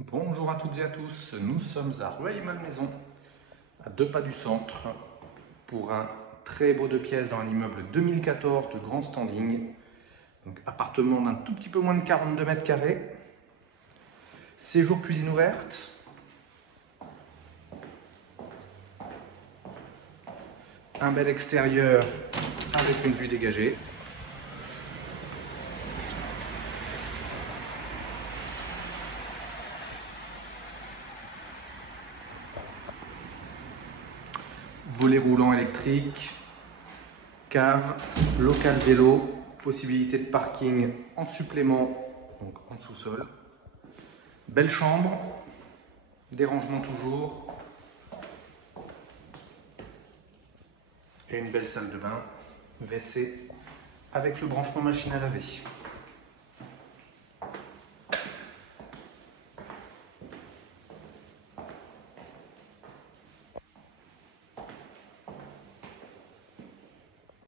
Bonjour à toutes et à tous, nous sommes à Rueil-Malmaison, à 2 pas du centre, pour un très beau 2 pièces dans un immeuble 2014 de grand standing. Donc appartement d'un tout petit peu moins de 42 mètres carrés. Séjour cuisine ouverte. Un bel extérieur avec une vue dégagée. Volet roulant électrique, cave, local vélo, possibilité de parking en supplément, donc en sous-sol. Belle chambre, des rangements toujours, et une belle salle de bain, WC avec le branchement machine à laver.